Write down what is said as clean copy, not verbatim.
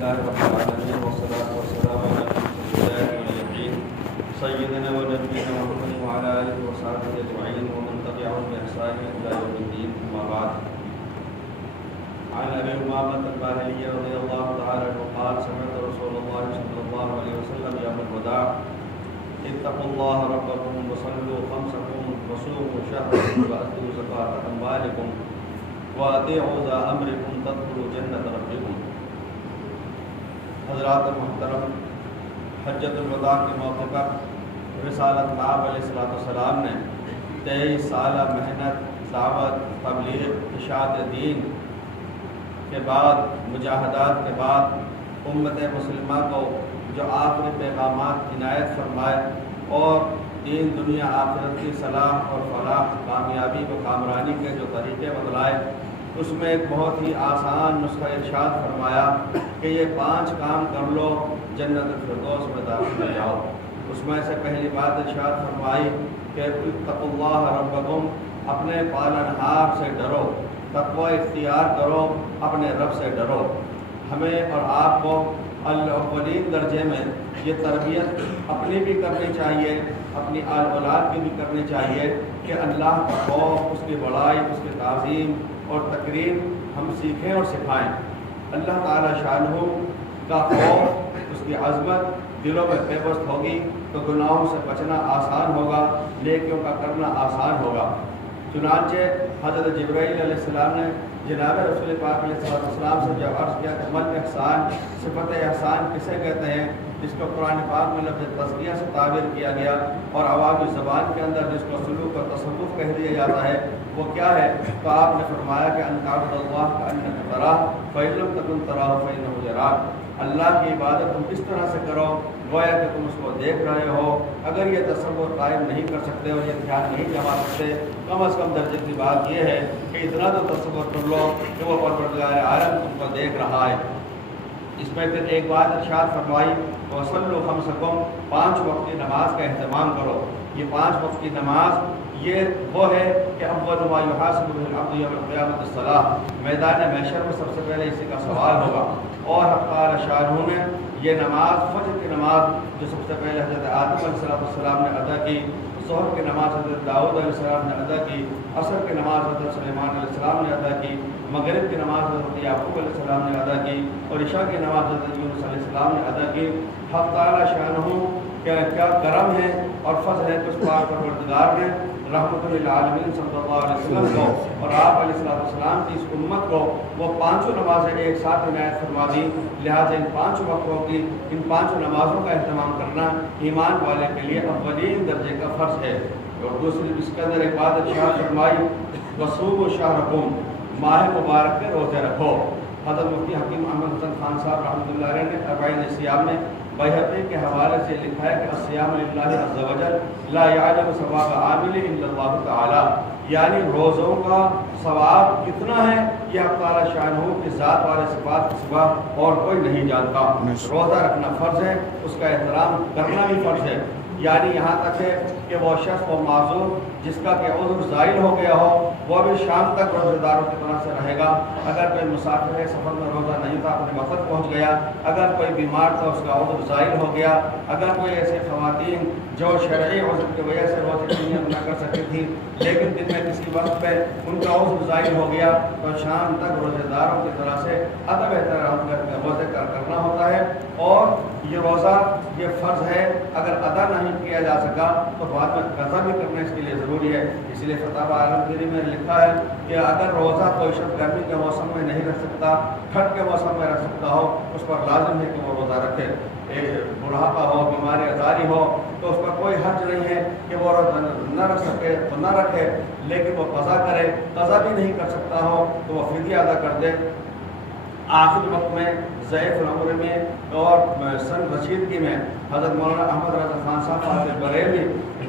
لله رب العالمين والصلاة والسلام على أشرف الأنبياء والمرسلين سيدنا ونبينا محمد وعلى آله وصحبه أجمعين ومن تبعهم بإحسان إلى يوم الدين. أما بعد. عن أبي أمامة الباهلي رضي الله تعالى عنه قال سمعت رسول الله صلى الله عليه وسلم يوم الوداع اتقوا الله ربكم وصلوا خمسكم وصوموا شهركم وأدوا زكاة أموالكم وأطيعوا ذا أمركم تدخلوا جنة ربكم. حضرات محترم، حجۃ الوداع کے موقع پر رسالت ناب علیہ السلام نے 23 سالہ محنت، دعوت، تبلیغ، اشاعت دین کے بعد، مجاہدات کے بعد امت مسلمہ کو جو آخری پیغامات عنایت فرمائے اور دین دنیا آخرت کی صلاح اور فلاح، کامیابی و کامرانی کے جو طریقے بتلائے، اس میں ایک بہت ہی آسان نسخہ ارشاد فرمایا کہ یہ 5 کام کر لو، جنت الفردوس میں داخل ہو جاؤ. اس میں سے پہلی بات ارشاد فرمائی کہ اتقوا اللہ ربکم، اپنے پالنہار سے ڈرو، تقوی اختیار کرو، اپنے رب سے ڈرو. ہمیں اور آپ کو الاولین درجے میں یہ تربیت اپنی بھی کرنی چاہیے، اپنی آل اولاد کی بھی کرنی چاہیے کہ اللہ کا خوف، اس کی بڑائی، اس کی تعظیم اور تقریم ہم سیکھیں اور سکھائیں. اللہ تعالیٰ شانہ کا خوف، اس کی عظمت دلوں میں پیوست ہوگی تو گناہوں سے بچنا آسان ہوگا، نیکیوں کا کرنا آسان ہوگا. چنانچہ حضرت جبرائیل علیہ السلام نے جناب رسول پاک علیہ السلام سے جب عرض کیا کہ مل احسان، صفت احسان کسے کہتے ہیں، جس کو قرآن پاک میں لفظ تزکیہ سے تعبیر کیا گیا اور عوامی زبان کے اندر جس کو سلوک اور تصوف کہہ دیا جاتا ہے، وہ کیا ہے؟ تو آپ نے فرمایا کہ ان تعبد اللہ کأنک تراہ فإن لم تکن تراہ فإنہ یراک. اللہ کی عبادت تم اس طرح سے کرو گویا کہ تم اس کو دیکھ رہے ہو. اگر یہ تصور قائم نہیں کر سکتے اور یہ دھیان نہیں جما سکتے، کم از کم درجے کی بات یہ ہے کہ اتنا تو تصور کر لو کہ وہ پروردگار عالم تم کو دیکھ رہا ہے. اس میں پھر ایک بات ارشاد فرمائی وصلوا خمسکم، 5 وقت کی نماز کا اہتمام کرو. یہ 5 وقت کی نماز یہ وہ ہے کہ اول ما یحاسب به العبد یوم القیامۃ الصلاۃ، میدان محشر میں سب سے پہلے اسی کا سوال ہوگا. اور حق تعالی شانہ نے یہ نماز، فجر کی نماز جو سب سے پہلے حضرت آدم علیہ السلام نے ادا کی، ظہر کی نماز حضرت داؤد علیہ السلام نے ادا کی، عصر کی نماز حضرت سلیمان علیہ السلام نے ادا کی، مغرب کی نماز حضرت یعقوب علیہ السلام نے ادا کی اور عشاء کی نماز حضرت یونس علیہ السلام نے ادا کی. حق تعالی شانہ کیا کرم ہے اور فضل ہے کہ اس پاک پروردگار نے رحمت للعالمین صلی اللہ علیہ وسلم کو اور آپ علیہ السلام کی اس امت کو وہ 5 نمازیں ایک ساتھ عنایت فرما دی. لہٰذا ان 5 وقتوں کی، ان 5 نمازوں کا اہتمام کرنا ایمان والے کے لیے اولین درجے کا فرض ہے. اور دوسری اس کے اندر ایک بات ارشاد فرمائی وصوموا شہرکم، ماہ مبارک کے روزے رکھو. حضرت مفتی حکیم احمد حسن خان صاحب رحمۃ اللہ علیہ نے اربعین صیام میں بیہقی کے حوالے سے لکھا ہے کہ الصیام للہ عز وجل لا یعلم ثواب عامل الا اللہ تعالی، یعنی روزوں کا ثواب کتنا ہے یہ حق تعالی شانہ کی ذات والے صفات کے سوا اور کوئی نہیں جانتا. روزہ رکھنا فرض ہے، اس کا احترام کرنا بھی فرض ہے. یعنی یہاں تک ہے کہ وہ شخص و معذور جس کا کہ عذر زائل ہو گیا ہو وہ بھی شام تک روزہ داروں کی طرح سے رہے گا. اگر کوئی مسافر ہے، سفر میں روزہ نہیں تھا، اپنے وقت پہنچ گیا، اگر کوئی بیمار تھا، اس کا عذر زائل ہو گیا، اگر کوئی ایسے خواتین جو شرعی عذر کی وجہ سے روزے کی نیت نہ کر سکتی تھی لیکن دن میں کسی وقت پہ ان کا عذر زائل ہو گیا تو شام تک روزے داروں کی طرح سے ادب احترام کر کے روزے کرنا ہوتا ہے. اور یہ روزہ یہ فرض ہے، اگر ادا نہیں کیا جا سکا تو بعد میں قضا بھی کرنا اس کے لیے ضروری ہے. اس لیے فتاوی عالمگیری میں لکھا ہے کہ اگر روزہ کوئی شخص گرمی کے موسم میں نہیں رکھ سکتا، ٹھنڈ کے موسم میں رکھ سکتا ہو، اس پر لازم ہے کہ وہ روزہ رکھے. بڑھاپا ہو، بیماری ازاری ہو تو اس پر کوئی حرج نہیں ہے کہ وہ روزہ نہ رکھ سکے تو نہ رکھے، لیکن وہ قضا کرے. قضا بھی نہیں کر سکتا ہو تو وہ فدیہ ادا کر دے. آخر وقت میں ضعیف العمر میں اور سن رسیدگی میں حضرت مولانا احمد رضا خان صاحب بریلوی